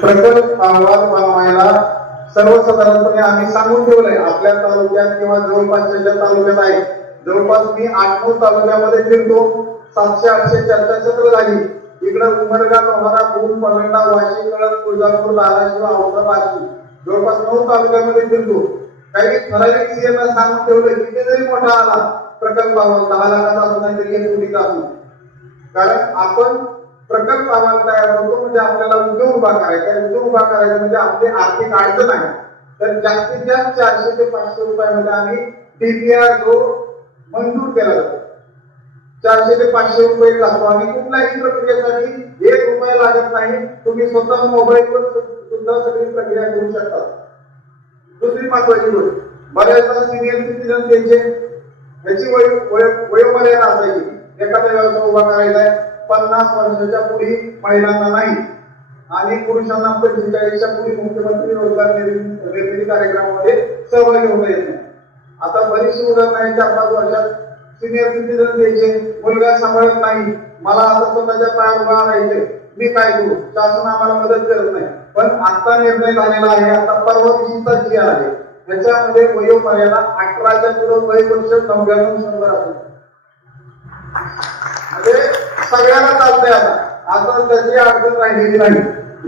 प्रकल्प अहवाल बनवायला सर्वसाधारणपणे आम्ही सांगून ठेवलंय आपल्या तालुक्यात किंवा जवळपासच्या ज्या तालुक्यात आहे जवळपास मी आठ नऊ तालुक्यामध्ये फिरतो सातशे आठशे चर्चासत्र झाली. इकडं उमरगा कव्हारा भूम परंडा वाशी कळत तुळजापूर धाराशिव औरंगाबाद जवळपास नऊ तालुक्यामध्ये फिरतो. काही ठराविक सीएमला सांगून ठेवलं किती जरी मोठा आला प्रकल्प अहवाल दहा लाखाचा असू नाही तरी एक कोटीचा असू कारण आपण प्रकल्प आम्हाला तयार होतो म्हणजे आपल्याला उद्योग उभा करायचा उद्योग उभा करायचा म्हणजे आपली आर्थिक अडचण आहे. तर जास्तीत जास्त चारशे ते पाचशे रुपयामध्ये आम्ही डीपीआर जो मंजूर केला जातो. चारशे ते पाचशे रुपये लागतो आणि कुठल्याही प्रक्रियेसाठी एक रुपया लागत नाही. तुम्ही स्वतः मोबाईलवर सुद्धा सगळी प्रक्रिया करू शकता. दुसरी महत्वाची गोष्ट बऱ्याचदा सिनियर सिटीजन त्यांचे त्याची वय वय- वयोमर्यादा असायची. एखादा व्यवसाय उभा करायचा आहे पन्नास वर्षाच्या पुढे महिलांना नाही. आणि पुरुषांना पंचेचाळीसच्या पुढे मुख्यमंत्री रोजगार निर्मिती कार्यक्रमामध्ये सहभागी होता येत नाही. आता बरीचशी उदाहरणं आहेत चार पाच वर्षात सिनियर सिटीजन द्यायचे मुलगा सांभाळत नाही. मला आता स्वतःच्या पायावर उभा राहायचे मी काय करू? शासन आम्हाला मदत करत नाही. पण आता निर्णय झालेला आहे आता परवा दिवशीचा जी आहे. त्याच्यामध्ये वयोमर्यादा अठराच्या पुढे वय वर्ष नव्याण्णव शंभर असेल. म्हणजे सगळ्यांना चालतंय आता. आता त्याची अडचण राहिलेली नाही.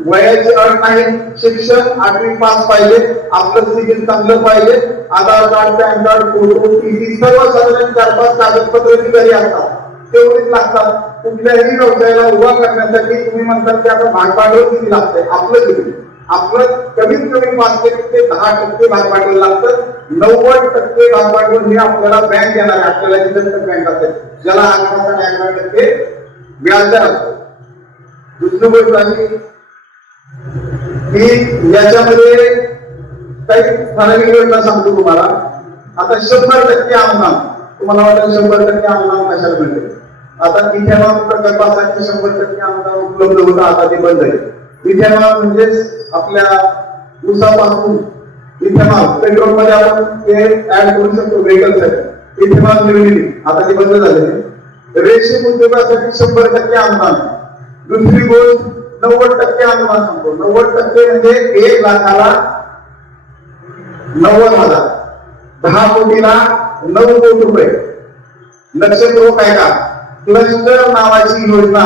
वयाची अट नाही. शिक्षण आठवी पास पाहिजे. आपलं सिबिल चांगलं पाहिजे. Aadhaar card PAN card photo TC सर्व साधारण चार पाच कागदपत्र जी घरी असतात. तेवढीच लागतात. कुठल्याही व्यवसायाला उभा करण्यासाठी तुम्ही म्हणतात की आता भागभांडवल किती लागतंय? आपलं किती? आपलं कमीत कमी पाच ते दहा टक्के भाग भांडवल लागतं. नव्वद टक्के भाग भांडवल हे आपल्याला बँक देणार आहे. आपल्याला इन्व्हेस्टमेंट बँक असेल. ज्याला अकरा अकरा टक्के व्याजदर असतो. दुसरी गोष्ट अशी की याच्यामध्ये काही ठराविक योजना सांगतो तुम्हाला. आता शंभर टक्के अनुदान तुम्हाला वाटेल शंभर टक्के अनुदान कशाला मिळते आता इथेनॉल प्रकल्पासाठी शंभर टक्के अनुदान उपलब्ध होतं आता ते बंद आहे. इथेनॉल म्हणजेच आपल्या ऊसापासून इथेनॉल पेट्रोलमध्ये आपण ते ऍड करू शकतो व्हेकलसाठी इथेनॉल निर्मिती आता ती बंद झाले. रेशीम उद्योगासाठी शंभर टक्के अनुदान. दुसरी गोष्ट नव्वद टक्के अनुदान सांगतो. नव्वद टक्के म्हणजे एक लाखाला नव्वद हजार. दहा कोटीला नऊ कोटी रुपये. लक्षपूर्वक काय का क्लस्टर नावाची योजना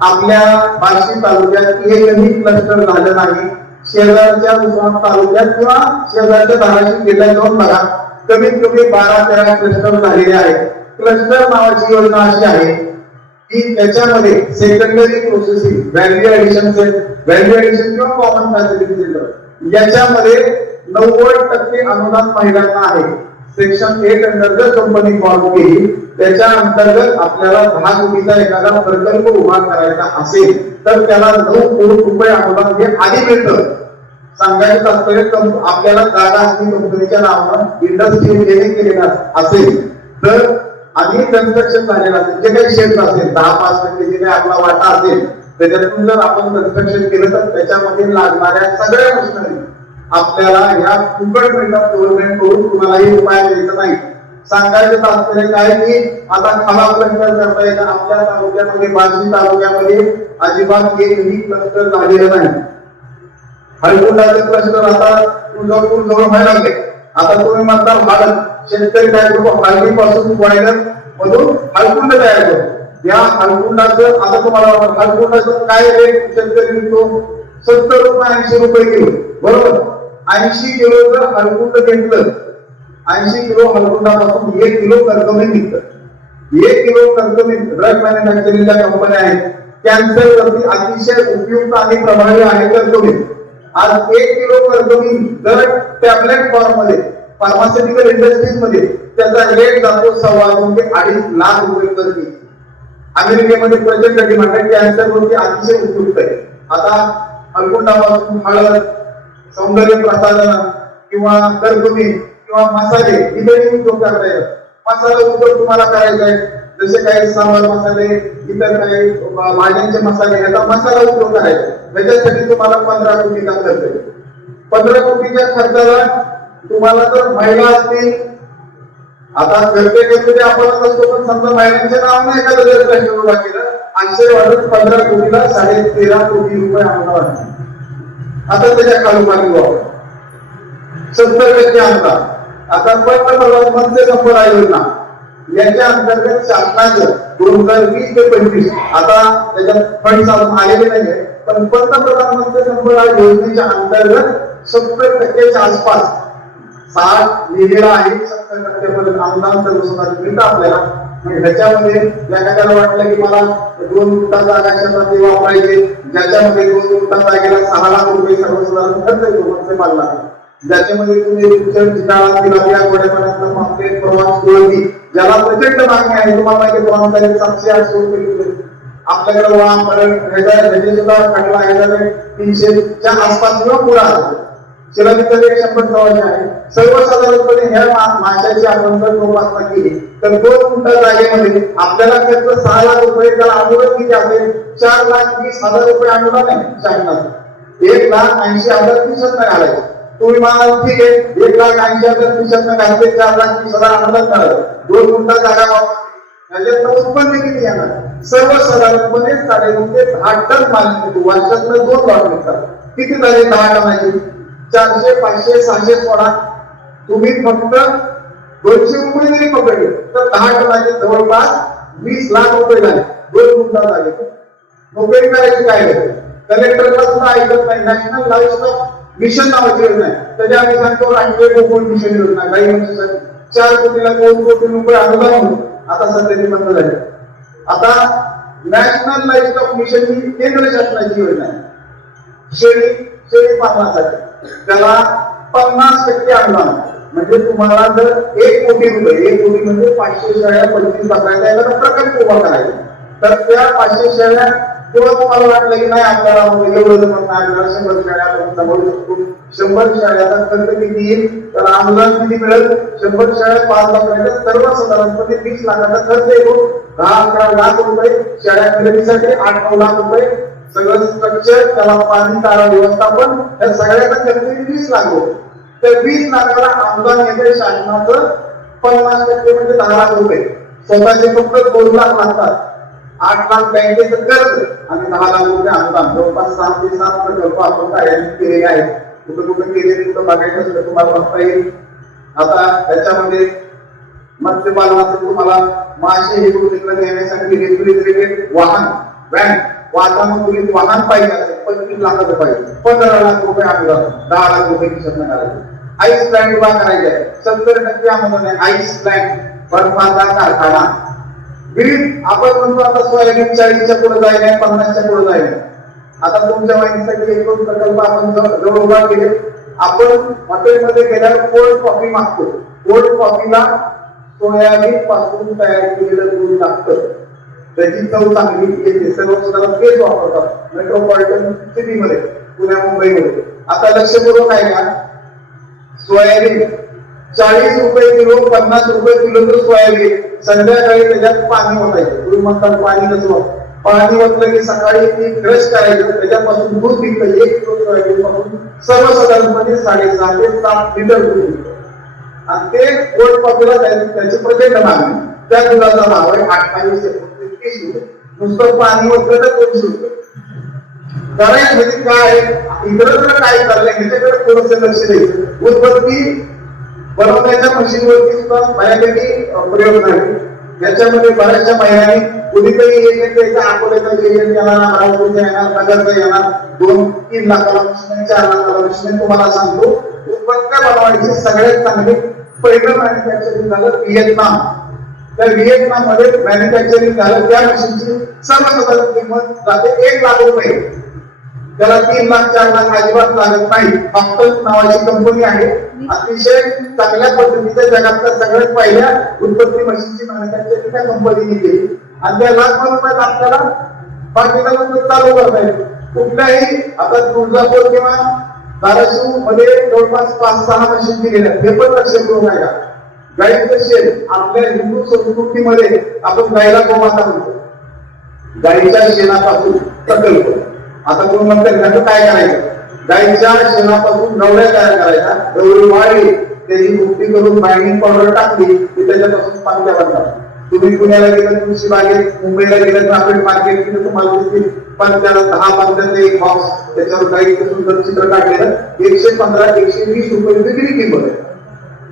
आपल्या बार्शी तालुक्यात एकही क्लस्टर झालं नाही. शेजारच्या उस्मान तालुक्यात किंवा शेजारच्या धाराशिव जिल्ह्यात जाऊन बघा. कमीत कमी बारा तेरा क्लस्टर झालेले आहेत. क्लस्टर नावाची योजना अशी आहे की त्याच्यामध्ये secondary processing value addition value addition किंवा कॉमन फॅसिलिटी सेंटर याच्यामध्ये नव्वद टक्के अनुदान महिलांना आहे. सेक्शन एट अंतर्गत कंपनी फॉर्म केली. त्याच्या अंतर्गत आपल्याला दहा कोटीचा एखादा प्रकल्प उभा करायचा असेल तर त्याला नऊ कोटी रुपये अनुदान हे आधी मिळतं. सांगायचं तात्पर्य आपल्याला टाटा असली कंपनीच्या नावानं इंडस्ट्री ट्रेनिंग केलेला असेल तर आधी कन्स्ट्रक्शन झालेलं असेल जे काही क्षेत्र असेल दहा पाच टक्के जे काही आपला वाटा असेल त्याच्यातून जर आपण कन्स्ट्रक्शन केलं तर त्याच्यामध्ये लागणाऱ्या सगळ्या गोष्टी आपल्याला ह्या फुकट मिळतात गव्हर्नमेंटकडून कुणालाही उपाय द्यायचा नाही. सांगायचं तात्पर्य काय की आता खराब क्लस्टर करता येईल आपल्या तालुक्यामध्ये बार्शी तालुक्यामध्ये अजिबात एकही क्लस्टर झालेलं नाही. हळकुंडाचे क्लस्टर आता तुळजापूर जवळ व्हायला लागले. आता तुम्ही म्हणता हळद शेतकरी काय करतो हळदीपासून वायरस मधून हळकुंड तयार करतो या हळकुंडाचं आता तुम्हाला वाटतं, हळकुंडाचं काय रेट शेतकरी विकतो सत्तर रुपये ऐंशी रुपये किलो? बरोबर? ऐंशी किलो जर हळकुंड घेतलं ऐंशी किलो हळकुंडापासून एक किलो कर्कमी निघतं एक किलो कर्कमी ड्रग मॅन्युफॅक्चरिंगच्या कंपन्या आहेत. कॅन्सर वरती अतिशय उपयुक्त आणि प्रभावी आहे कर्कमी. आज एक किलो कर्कमी दर टॅबलेट फॉर्ममध्ये फार्मास्युटिकल इंडस्ट्रीजमध्ये त्याचा रेट जातो सव्वा दोन ते अडीच लाख रुपये प्रति अमेरिकेमध्ये प्रचंड डिमांड आहे कॅन्सर वरती अतिशय उपयुक्त आहे. आता हळकुंडापासून हळद सौंदर्य प्रसाधन किंवा कर्कमी किंवा मसाले इतरही उद्योग करता येतात मसाला उद्योग तुम्हाला करायचा आहे जसे काही सांबार मसाले इतर काही भाज्यांचे मसाले याचा मसाला उद्योग करायचा आहे. त्याच्यासाठी तुम्हाला पंधरा कोटीचा खर्च आहे पंधरा कोटीच्या खर्चाला तुम्हाला जर महिला असतील आता करते करते आपण असतो पण समजा महिलांचे नाव नाही एखादं जर प्रश्न उभा केलं आठशे वाढून पंधरा कोटीला साडे तेरा कोटी रुपये आम्हाला आहे. आता त्याच्या खालोखाली वापर. सत्तर टक्के अनुदान आता पंतप्रधान मत्स्य संपदा योजना याच्या अंतर्गत शासनाचं दोन हजार वीस ते पंचवीस. आता त्याच्यात फंड अजून आलेले नाहीये पण पंतप्रधान मत्स्य संपदा योजनेच्या अंतर्गत सत्तर टक्क्याच्या आसपास साठ लिहिलेला आहे सत्तर टक्क्यापर्यंत अनुदान सर्वसाधारण मिळतं आपल्याला. म्हणजे ह्याच्यामध्ये एखाद्याला वाटलं की मला दोन गुंठा जागा शेतात वापरायचे. ज्याच्यामध्ये दोन गुंठा जागेला सहा लाख रुपये सर्वसाधारण खर्च येतो मत्स्य ज्याच्यामध्ये तुम्ही शिक्षण ठिकाणा दिला या गोड्यापर्यंत मागते प्रवास जोडणी ज्याला प्रचंड मागणी आहे तुम्हाला माहिती आहे, झाले सातशे आठशे रुपये किलो. आपल्याकडे वाहन पर्यंत ह्याच्या ह्याचे सुद्धा खंडला ह्याच्याकडे तीनशेच्या आसपास किंवा पुढे असतो एक शंभर प्रवासी आहे. सर्वसाधारणपणे ह्या माशाची आपण जर जोपासना केली तर दोन गुंठा जागेमध्ये आपल्याला खर्च सहा लाख रुपये त्याला अनुदान किती असेल? चार लाख वीस हजार रुपये अनुदान आहे शासनाचं एक लाख ऐंशी हजार खिशातनं घालायचं तुम्ही म्हणाल ठीक आहे एक लाख ऐंशी हजार खिशातनं घालते चार लाख वीस हजार अनुदान करायचं दोन गुंठा जागा वापरली उत्पन्न किती येणार? सर्वसाधारणपणे साडेनऊ ते आठ टन माल निघतो वर्षातनं दोन लाख निघतात किती झाले दहा टनाची? चारशे पाचशे सहाशे सोडा तुम्ही फक्त दोनशे रुपये जरी पकडले. तर दहा टनाचे जवळपास वीस लाख रुपये झाले. दोन गुंठा झाले. नोकरी करायची काय कलेक्टरला सुद्धा ऐकत नाही. नॅशनल लाईफ स्टॉक मिशन नावाची योजना आहे. त्याच्या आम्ही सांगतो राष्ट्रीय गोकुळ मिशन योजना काही वर्षासाठी चार कोटीला दोन कोटी रुपये अनुदान होतं आता सध्या बंद झाली. आता नॅशनल लाईफ स्टॉक मिशन ही केंद्र शासनाची योजना आहे. शेळी शेळी पालनासाठी. त्याला पन्नास टक्के अनुदान. म्हणजे तुम्हाला जर एक कोटी रुपये एक कोटी म्हणजे पाचशे शाळा पंचवीस लाखाचा एखादा प्रकल्प उभा करायचा. तर त्या पाचशे शाळा किंवा तुम्हाला वाटलं की नाही आपल्याला म्हणजे एवढं जमणार आपल्याला शंभर शाळा आपण शकतो. शंभर शाळेचा खर्च किती येईल? तर अनुदान किती मिळेल? शंभर शाळेत पाच लाख रुपये सर्वसाधारणपणे वीस लाखाचा खर्च येतो. दहा अकरा लाख रुपये शाळा खरेदीसाठी आठ नऊ लाख रुपये सगळं स्ट्रक्चर त्याला पाणी तारा व्यवस्थापन या सगळ्याचा खर्च वीस लाख रुपये तर वीस लाखाला अनुदान येते शासनाचं पन्नास टक्के म्हणजे दहा लाख रुपये. स्वतःचे फक्त दोन लाख लागतात. आठ लाख बँकेचं कर्ज आणि दहा लाख रुपये अनुदान जवळपास सात ते सात प्रकल्प आपण तयारी केलेले आहेत. कुठं कुठं केले कुठं बघायचं असलं तुम्हाला बघता येईल. आता त्याच्यामध्ये मत्स्यपालनाचं तुम्हाला मासे हे करून नेण्यासाठी रेफ्रिजरेटेड वाहन व्हॅन वातानुकूलित वाहन पाहिजे असेल पंचवीस लाखाचं पाहिजे. पंधरा लाख रुपये अनुदान दहा लाख रुपये आईस प्लॅन्ट उभा करायचे सत्तर टक्के आम्हाला आईस प्लॅन्ट बर्फाचा कारखाना. विविध आपण म्हणतो आता सोयाबीन चाळीसच्या पुढे जायला पन्नासच्या पुढे जायला आता तुमच्या माहितीसाठी एक दोन प्रकल्प आपण जवळ उभा केले आपण हॉटेलमध्ये गेल्यावर कोल्ड कॉफी मागतो. कोल्ड कॉफीला सोयाबीन पासून तयार केलेलं दूध लागतं. त्याची चव चांगली येते सर्वसाधारण तेच वापरतात. मेट्रोपॉलिटन सिटीमध्ये पुण्या मुंबईमध्ये. आता लक्षपूर्वक आहे का? सोयाबीन. चाळीस रुपये किलो पन्नास रुपये किलो तर सोयाबीन. संध्याकाळी त्याच्यात पाणी ओतायचं. तुम्ही म्हणतात पाणी कसं पाणी ओतलं की सकाळी ती क्रश करायचं. त्याच्यापासून दूध निघतं. एक किलो सोयाबीन पासून सर्वसाधारणपणे साडेसहा ते सात लिटर दूध निघतं. आणि ते गोड कॉफीला त्याची त्याची प्रचंड मागणी. त्या दुधाचा भाव आहे अठ्ठावीस पुस्तक पाणी वगैरे तर करू शकतो करायचं म्हणजे काय इकडं काय चाललंय ह्याच्याकडे थोडस लक्ष द्यायचं उत्पत्ती बनवण्याच्या मशीनवरती सुद्धा बऱ्यापैकी प्रयोग झाले त्याच्यामध्ये बऱ्याचशा महिलांनी कुणीतरी एजंट द्यायचा अकोल्याचा एजंट येणार अमरावतीचा येणार नगरचा येणार दोन तीन लाखाला मशीन आहे, चार लाखाला मशीन तुम्हाला सांगतो उत्पत्त्या बनवायची सगळ्यात चांगली पहिलं त्याच्या झालं व्हिएतनाम त्या व्हिएतनाममध्ये मॅन्युफॅक्चरिंग झालं. त्या मशीनची सर्वसाधारण किंमत जाते एक लाख रुपये. त्याला तीन लाख चार लाख अजिबात लागत नाही. फक्त नावाची कंपनी आहे. अतिशय चांगल्या पद्धतीच्या जगातल्या सगळ्यात पहिल्या उत्पत्ती मशीनची मॅन्युफॅक्चरिंग त्या कंपनीने केली. आणि त्या लाख रुपयात आपल्याला बाकीला चालू करता येईल कुठल्याही आता तुळजापूर किंवा धाराशिवमध्ये जवळपास पाच सहा मशीन दिलेल्या ते हे पण लक्ष करून आहे गाईड शेण आपल्या हिंदू संस्कृतीमध्ये आपण गायला गोमाता म्हणतो? गाईच्या शेणापासून प्रकल्प. आता कोण म्हणतात त्याचं काय करायचं? गाईच्या शेणापासून नवऱ्या तयार करायचा गवळी वाळली त्याची मुक्ती करून बायडिंग पावडर टाकली की त्याच्यापासून पांढऱ्या बनतात तुम्ही पुण्याला गेलं तुळशी बागेत मुंबईला गेलं ग्रामीण मार्केट तिथे तुम्हाला दिसतील पण त्याला दहा पंधराचे एक बॉक्स त्याच्यावर काही सुंदर चित्र काढलेलं. एकशे पंधरा एकशे वीस रुपये विक्री किंमत आहे.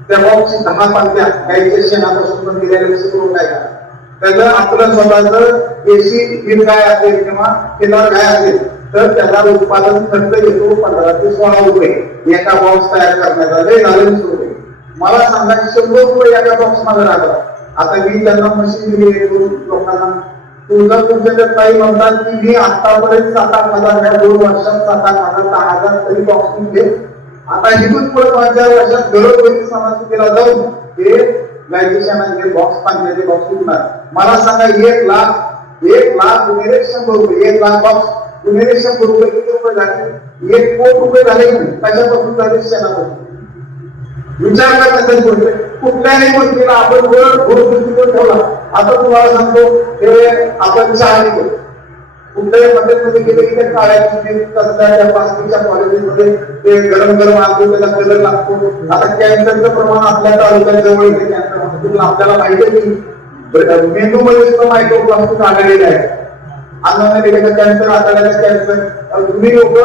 त्या बॉक्सची दहा पाकल्या गाईच्या शेणापासून पण दिलेल्या वस्तू करून काय करा त्याचं आपलं स्वतःच देशी गिर गाय असेल किंवा किनार गाय असेल तर त्याला उत्पादन खर्च येतो पंधरा ते सोळा रुपये एका बॉक्स तयार करण्यात आले झालं रुपये मला सांगा शंभर रुपये एका बॉक्समध्ये लागला. आता मी त्यांना मशीन दिली लोकांना. तुझा तुमच्या काही म्हणतात की मी आतापर्यंत सात आठ हजार दोन वर्षात सात आठ हजार दहा हजार तरी बॉक्स घेतले आता इथून पुढे माझ्या वर्षात घरोघरी केला जाऊन हे गायची बॉक्स पाण्याचे बॉक्स विकणार मला सांगा एक लाख एक लाख गुणिले शंभर रुपये एक लाख बॉक्स गुणिले शंभर रुपये किती रुपये झाले? एक कोट रुपये झाले कशापासून झाले? शेणापासून. विचार करण्याचा असेल गोष्ट कुठल्याही गोष्टीला आपण वर दृष्टिकोन ठेवला. आता तुम्हाला सांगतो हे आपण चहा घेतो कुठल्याही हॉटेलमध्ये गेले की त्या काळ्या पिशवीत कसल्या त्या प्लास्टिकच्या क्वालिटीमध्ये ते गरम गरम आणतो त्याला कलर लागतो. आता कॅन्सरचं प्रमाण आपल्या तालुक्यात जवळ येते कॅन्सर हॉस्पिटल आपल्याला माहिती आहे. की मेंदू मध्ये सुद्धा मायक्रोप्लास्टिक आढळलेले आहे. अन्नाने गेले कॅन्सर आढळल्यास कॅन्सर. तुम्ही लोक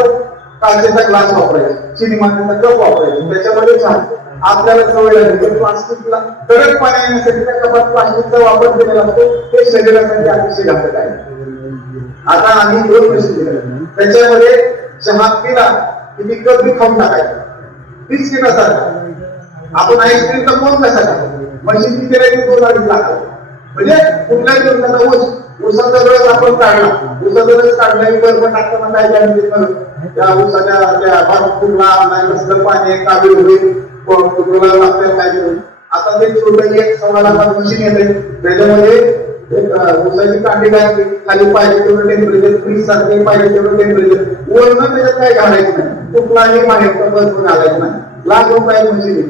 काचेचा ग्लास वापरायचे चिनी मातीचा कप वापरायचे. त्याच्यामध्ये छान. आपल्याला सवय लागली प्लास्टिकला कडक पाणी येण्यासाठी त्या कपात प्लास्टिकचा वापर केलेला असतो. हे शरीरासाठी अतिशय घातक आहे. आता आम्ही दोन प्रश्न त्याच्यामध्ये चहा पिला की मी कप खाऊन टाकायचं. तीच नसा आपण आईस्क्रीम तर कोण कसा खातो? मशीन किती राहील दोन अडीच लाख म्हणजे कुठल्याही दिवसाचा ऊस ऊसाचा रस आपण काढला. ऊसाचा रस काढला की बरोबर टाकताना काय काय म्हणजे त्या ऊसाच्या त्या भात फुटला नाही नसलं पाणी आहे, होईल फुटला लागतं काय आता ते छोटं एक सव्वा लाखाचं मशीन येते त्याच्यामध्ये एक कांडी खाली पाहिजे तेवढं टेम्परेचर फ्रीज सारखे पाहिजे तेवढं टेम्परेचर वरण त्याच्यात काय घालायचं नाही कुठलाही पाणी बदलून घालायचं नाही लाख रुपये मशीन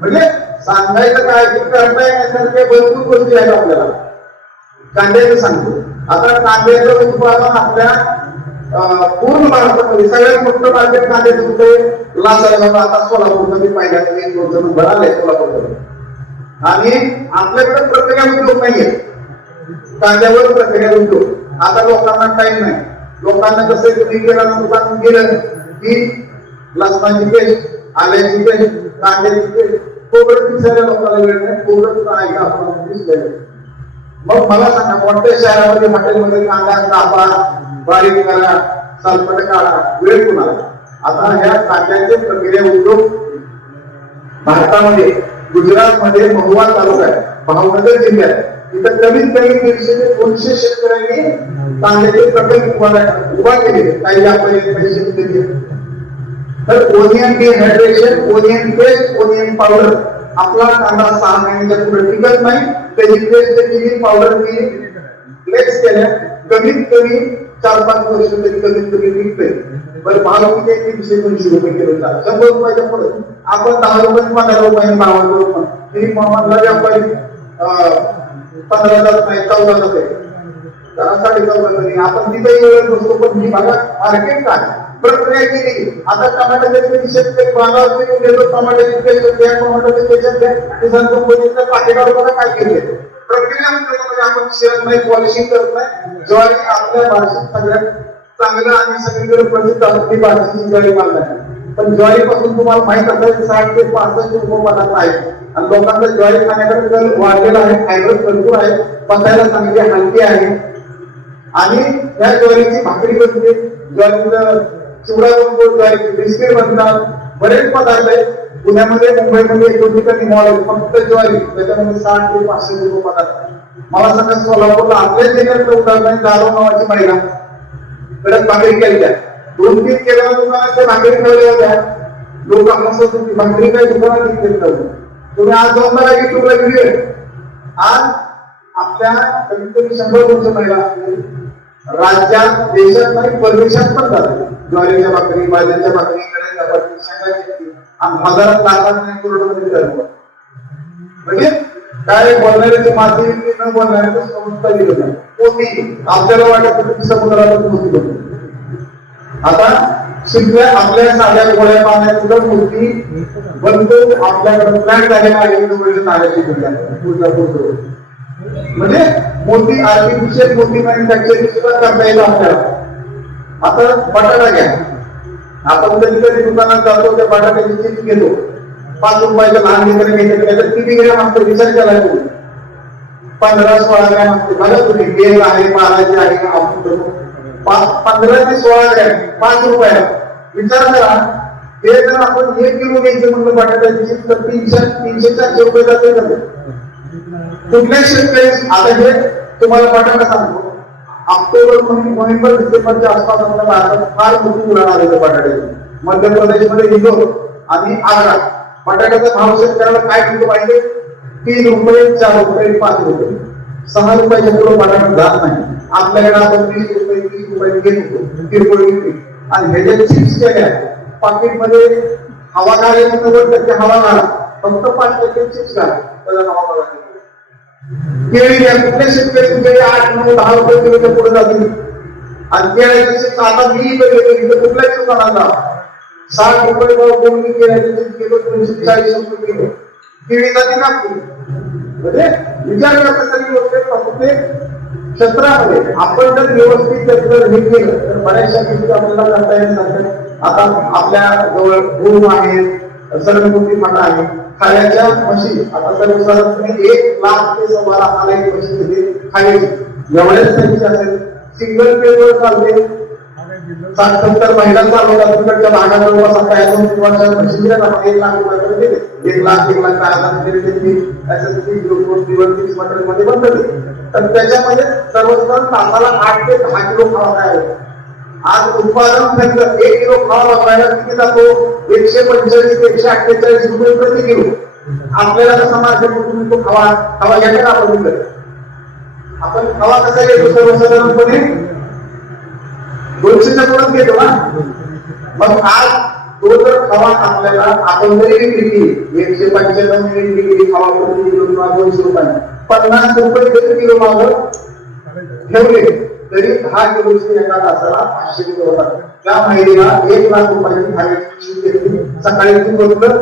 म्हणजे सांगायचं काय की करता भरपूर गोष्टी आहेत आपल्याला कांद्याचं सांगतो आता कांद्याचं उत्पादन आपल्या पूर्ण भारतामध्ये सगळ्यात मोठं मार्केट कांद्याचं होतं लासायला आता सोलापूरमध्ये पहिल्यांदा एक दोन नंबर आलाय सोलापूरमध्ये आणि आपल्याकडे प्रक्रिया उद्योग नाहीये कांद्यावर प्रक्रिया होतो. आता लोकांना टाइम नाही. लोकांना कसं तुम्ही किराणा दुकान गेलं की लसणाची पेस्ट आल्याची पेस्ट कांद्याची पेस्ट खोबरं पिसायला लोकांना वेळ नाही. खोबरं ऐका आपण पिसलेलं? मग मला सांगा कोणत्या शहरामध्ये हॉटेलमध्ये कांदा कापा बारीक करा सालपट काढा. वेळ कुणाला? आता ह्या कांद्याचे प्रक्रिया उद्योग भारतामध्ये गुजरातमध्ये महुवा तालुका आहे. भावनगर जिल्ह्यात. इथं कमीत कमी दीडशे ते दोनशे शेतकऱ्यांनी कांद्याचे प्रकल्प उभा उभा केले काही आपण पैसे दिले तर onion dehydration onion paste onion powder आपला कांदा सहा महिन्याच्या पुढे टिकत नाही त्याची पेस्ट केली पावडर केली फ्लेक्स केल्या कमीत कमी चार पाच वर्ष तरी कमीत कमी टिकते बरं भाव किती तीनशे दोनशे रुपये किलो शंभर रुपयाच्या पुढे. आपण दहा रुपये पंधरा रुपये बावन्न रुपये तरी म्हणला व्यापारी पंधरा जात नाही चौदा जात आहे जरा चौदा तरी आपण तिथेही वेळ बसतो पण ही भागात मार्केट काय? प्रक्रिया केली आता टमाट्याचे शेतकरी द्या द्या किसान काय केले प्रक्रिया आपण शिरत नाही पॉलिशिंग करत नाही. ज्वारी आपल्या भाषेत सगळ्यात चांगलं आणि सगळीकडे प्रसिद्ध असते भाषेची ज्वारी मानला पण ज्वारीपासून तुम्हाला माहीत असेल साठ ते पासष्ट उपपदार्थ आहेत. आणि लोकांचा ज्वारी खाण्याकडे कल वाढलेला आहे फायबर भरपूर आहे. पचायला चांगली हलकी आहे. आणि या ज्वारीची भाकरी बनते. ज्वारीचं चिवडा बनतो ज्वारीची बिस्किट बनतात. बरेच पदार्थ आहेत. पुण्यामध्ये मुंबईमध्ये दोन ठिकाणी मॉल आहे फक्त ज्वारी त्याच्यामध्ये साठ ते पाचशे रुपये पदार्थ मला सांगा सोलापूरला आपल्या जिल्ह्यातलं उदाहरण आहे जाधव नावाची महिला. कडक भाकरी केली आहे दोन तीन केल्या दुकानात त्या भाकरी ठेवल्या होत्या लोक हसत होती भाकरी काही दुकानात विकत नव्हती तुम्ही आज जाऊन बघा युट्यूबला व्हिडिओ आज आपल्या कमीत कमी शंभर वर्ष महिला राज्यात देशात नाही परदेशात पण जातात ज्वारीच्या भाकरी बाजरीच्या भाकरी कड्याच्या भाकरी शेंगाची आणि हजारात लाखात नाही करोडोमध्ये जातात. म्हणजे काय बोलणाऱ्याची माती न बोलणाऱ्याचं संस्था दिलं. नाही पोती आपल्याला वाटत समुद्राला पोती आता शिकल्या आपल्या साध्या गोळ्या पाण्यात सुद्धा मूर्ती बंद आपल्याकडे फ्लॅट झालेला नाल्याची दुनिया. म्हणजे मोठी आर्टिफिशियल मोठी मॅन्युफॅक्चरिंग सुद्धा करता येईल आपल्याला. आता बटाटा घ्या. आपण कधी कधी दुकानात जातो त्या बटाट्याची चिप्स घेतो. पाच रुपयाच्या लहान लेकरं घेतले त्याच्यात किती ग्रॅम असतो विचार केला तुम्ही? पंधरा सोळा ग्रॅम असते. बघा तुम्ही बेल आहे बालाजी आहे आपण पंधरा ते सोळा ग्रॅम पाच रुपयाला. विचार करा. हे जर आपण एक किलो घ्यायचं म्हणलं बटाट्याची तर तीनशे तीनशे चारशे रुपये जाते ते? कुठल्या शेतकरी आता हे तुम्हाला बटाटा सांगतो. ऑक्टोबर नोव्हेंबर डिसेंबरच्या आसपास आपल्या भारतात फार मोठी उलाढ आलेलं बटाट्याचं. मध्य प्रदेशमध्ये इंदोर आणि आग्रा. बटाट्याचा भाव शेतकऱ्याला काय मिळतो पाहिजे? तीन रुपये चार रुपये पाच रुपये. सहा रुपयाच्या पुढे बटाटा जात नाही. आपल्याकडे आपण वीस रुपये तीस रुपये घेत होतो किरकोळ विक्री. आणि ह्याच्या चिप्स केल्या पाकिटमध्ये हवा घाले नव्वद टक्के हवा घाला फक्त पाच टक्के चिप्स घाला त्याला हवा बघा. केळी घ्या कुठल्या शेतकरी तुमच्याकडे आठ नऊ दहा रुपये किलोच्या पुढे जातील. आणि केळ्याचे चिप्स आता मी इकडे घेतो तर कुठल्याच दुकानात जा. साठ रुपये भाव कोणी मी केळ्याचे चिप्स किलो दोनशे चाळीस रुपये किलो. केळी जाते ना म्हणजे विचार करता तरी होते प्रत्येक क्षेत्रामध्ये आपण जर व्यवस्थित त्याचं हे केलं तर बऱ्याचशा गोष्टी आपल्याला करता येत येण्यासारख्या आता आपल्या जवळ गहू आहेत सरस्वती मठ आहे खाण्याच्या म्हशी आता सर्वसाधारणपणे एक लाख ते सव्वा लाखाला एक म्हशी येते खाण्याची. एवढ्याच त्यांची असेल. सिंगल पेजवर चालते. साठ सत्तर महिला चालवतात तिकडच्या भागात जवळपास आता या दोन वर्षात म्हशी एक लाख रुपयापर्यंत दिले. एक लाख एक लाख काय हजार दिले त्यांनी त्याच्यासाठी ग्लुकोज दिवस तीस मटेरियलमध्ये बंद केले तर त्याच्यामध्ये सर्वसाधारण तासाला आठ ते दहा किलो खावा काय आज उत्पादन खर्च एक किलो खावा वापरायला किती जातो? एकशे पंचेचाळीस एकशे अठ्ठेचाळीस रुपये प्रति किलो. आपल्याला कसा मार्केट तो खावा खावा घ्यायला आपण विकत? आपण खावा कसा घेतो? सर्वसाधारणपणे दोनशेच्या पुढे घेतो ना? मग आज तो जर खवा आपल्याला आपण जरी विक्री केली एकशे पंच्याण्णव मिनिट विक्री खावा प्रति किलो किंवा दोनशे रुपये पन्नास रुपये प्रति किलो मागं ठेवले तरी दहा किलोची एका तासाला पाचशे किलो होतात. त्या महिलेला एक लाख रुपयाची खाण्याची सकाळी तू बसलं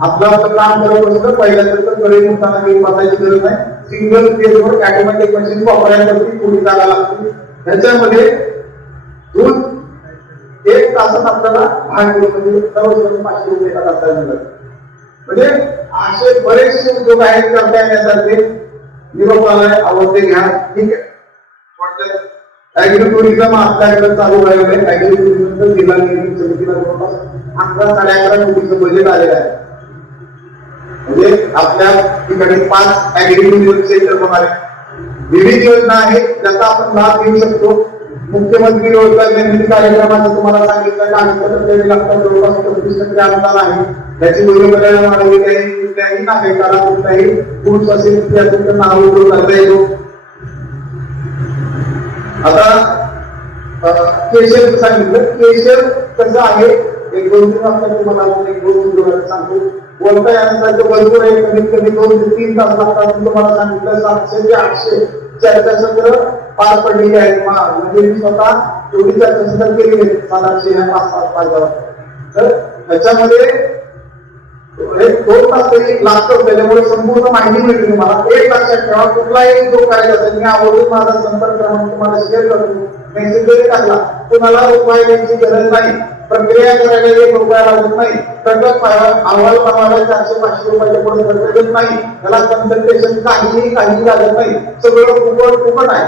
आपलं आपलं काम करत असतं पहिल्यांदा तर कडे मुक्ताना काही बसायची गरज नाही. सिंगल फेजवर ऑटोमॅटिक मशीन वापरायला पुढे जागा लागते त्याच्यामध्ये दूध एक तासात आपल्याला दहा म्हणजे सर्वसाधारण पाचशे रुपये एका तासाला मिळत म्हणजे असे बरेचसे उद्योग आहेत करता येण्यासारखे निरोप आलाय आवडते घ्या ठीक आहे. ऍग्री टुरिझम आपल्याकडे चालू राहिलं आहे ऍग्री टुरिझम जिल्हा नियोजन समितीला जवळपास अकरा साडे अकरा कोटीचं बजेट आलेलं आहे. म्हणजे आपल्या ठिकाणी पाच ऍग्री टुरिझम सेंटर होणार आहे विविध योजना आहेत ज्याचा आपण लाभ घेऊ शकतो. मुख्यमंत्री रोज़गार निर्मिती कार्यक्रमाचं तुम्हाला सांगितलं जवळपास टक्के अनुदान आहे त्याची कुठल्याही नागरिकाला कुठल्याही नाव करता येतो. आता केशर सांगितलं. केशर कसं आहे? एक दोन तुम्हाला एक दोन सांगतो. बोलता भरपूर आहे. कमीत कमी दोन ते तीन तास लागतात तुम्हाला सांगितलं. सातशे ते आठशे चर्चासत्र पार पडलेली आहे. म्हणजे मी स्वतः एवढी चर्चासत्र केलेली आहेत सातशे या पाच पाच पाच तर त्याच्यामध्ये दोन तास तरी लागतं त्याच्यामुळे संपूर्ण माहिती मिळते तुम्हाला. एक लक्षात ठेवा कुठलाही जो करायचा असेल मी आवडून माझा संपर्क क्रमांक तुम्हाला शेअर करतो. मेसेज जरी टाकला कुणाला उपाय द्यायची गरज नाही प्रक्रिया करायला एक रुपया लागत नाही प्रगत अहवाल बनवायला चारशे पाचशे रुपयाच्या पुढे खर्च येत नाही त्याला कन्सल्टेशन काहीही काही लागत नाही सगळं फुकट फुकट आहे.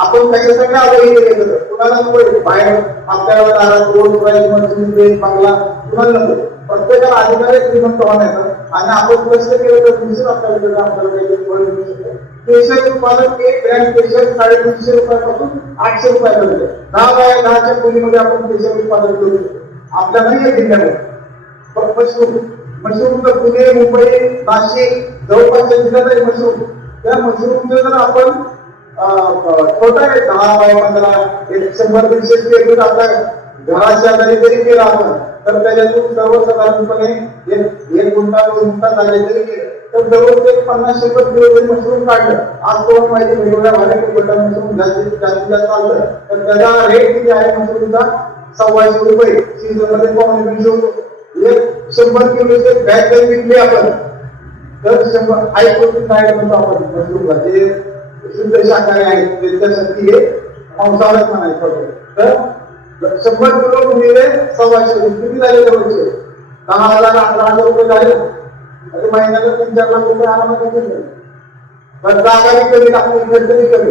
आपण त्याच्यासाठी कुणाला नको बाहेर आपल्याला दारात रोड प्राईज मशीन बेस कुणाला नको? प्रत्येकाला अधिकार आहे श्रीमंत होण्याचा. आणि आपण कष्ट केलं तर आपल्याला काहीतरी फळ मिळू शकतं केशर उत्पादन एक ग्रॅम केशर साडेतीनशे रुपयापासून आठशे रुपयापर्यंत दहा बाय दहाच्या खोलीमध्ये आपण केशर उत्पादन करू शकतो. आपल्या नाही जिल्ह्यामध्ये मशरूम मशरूम तर पुणे मुंबई नाशिक जवळपासच्या जिल्ह्यात आहे मशरूम त्या मशरूमचे जर आपण छोटा आहे दहा बाय पंधरा. एक शंभर दीडशे स्क्वेअर फीट आपल्या घराच्या आधारे जरी केला आपण तर त्याच्यातून सर्वसाधारणपणे एक एक गुंठा दोन गुंठा झाले जरी केलं. तर दररोज एक पन्नास शंभर किलो जरी मशरूम काढलं. आज कोण माहिती वेगवेगळ्या भागात गटा मशरूम जास्तीत जास्तीत जास्त आलं तर त्याचा रेट किती आहे मशरूमचा? सव्वाशे रुपये. सीझनमध्ये कोण तीनशे शकतो? एक शंभर किलोचे बॅग जरी विकली आपण तर शंभर हाय काय म्हणतो आपण मशरूमला. जे शुद्ध शाकाहारी आहेत त्यांच्यासाठी हे मांसाहारच म्हणायचं होतं. तर शंभर किलो गुणिले सव्वाशे किती झाले पैसे दहा हजार अठरा हजार रुपये झाले आणि महिन्याला तीन चार लाख रुपये आरामात घेतले तर जागाही कमी टाकली खर्च कमी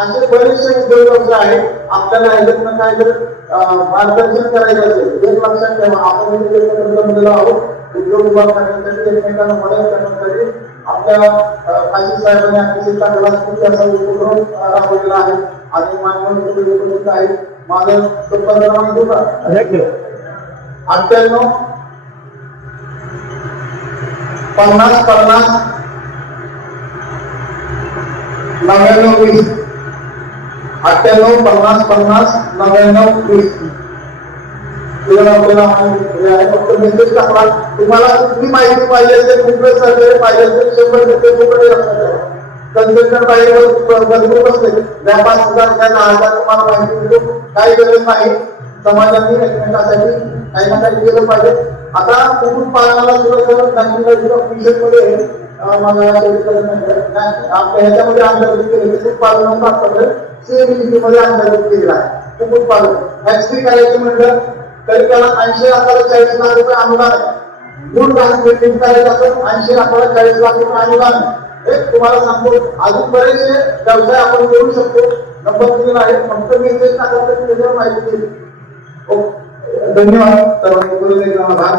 असे बरेचसे उद्योग व्यवसाय आहेत आपल्याला ह्याच्यातनं काय जर मार्गदर्शन करायचं असेल एक लक्षात ठेवा आपण इथे आहोत उद्योग उभा करण्यासाठी एकमेकांना मदत करण्यासाठी आपल्या खासगी साहेबांनी अतिशय चांगला स्तुती असा उपक्रम राबवलेला आहे. आणि मान्यवर उपयुक्त आहे माझं संपर्क क्रमांक होता अठ्ठ्याण्णव पन्नास पन्नास नव्याण्णव वीस. अठ्ठ्याण्णव पन्नास पन्नास नव्याण्णव वीस. तुला आपल्याला आहे. फक्त मेसेज टाकला. तुम्हाला कुठली माहिती पाहिजे असेल कुठलं सर्वे पाहिजे असेल शंभर टक्के कुठे कन्सल्टंट पाहिजे भरपूर बसले त्या पाच हजार त्या दहा हजार तुम्हाला माहिती देतो काही गरज नाही. समाजाने एकमेकासाठी काही ना काही केलं पाहिजे. आता कुटुंब पालनाला सुद्धा सर नॅशनल मिशनमध्ये आपल्या ह्याच्यामध्ये अंतर्गत केलं कुटुंब पालनाचा मध्ये अंतर्गत केलेला आहे. कुटुंब पालन फॅक्टरी करायचं म्हणलं तरी त्याला ऐंशी लाखाला चाळीस लाख रुपये अनुदान दूर दूध करायचं ऐंशी लाखाला चाळीस लाख रुपये अनुदान हे तुम्हाला सांगतो अजून बरेचसे व्यवसाय आपण करू शकतो. नंबर दिलेला आहे फक्त मी टाकला तर माहिती देईल हो, धन्यवाद. सर्वांनी बोलून एक आभार.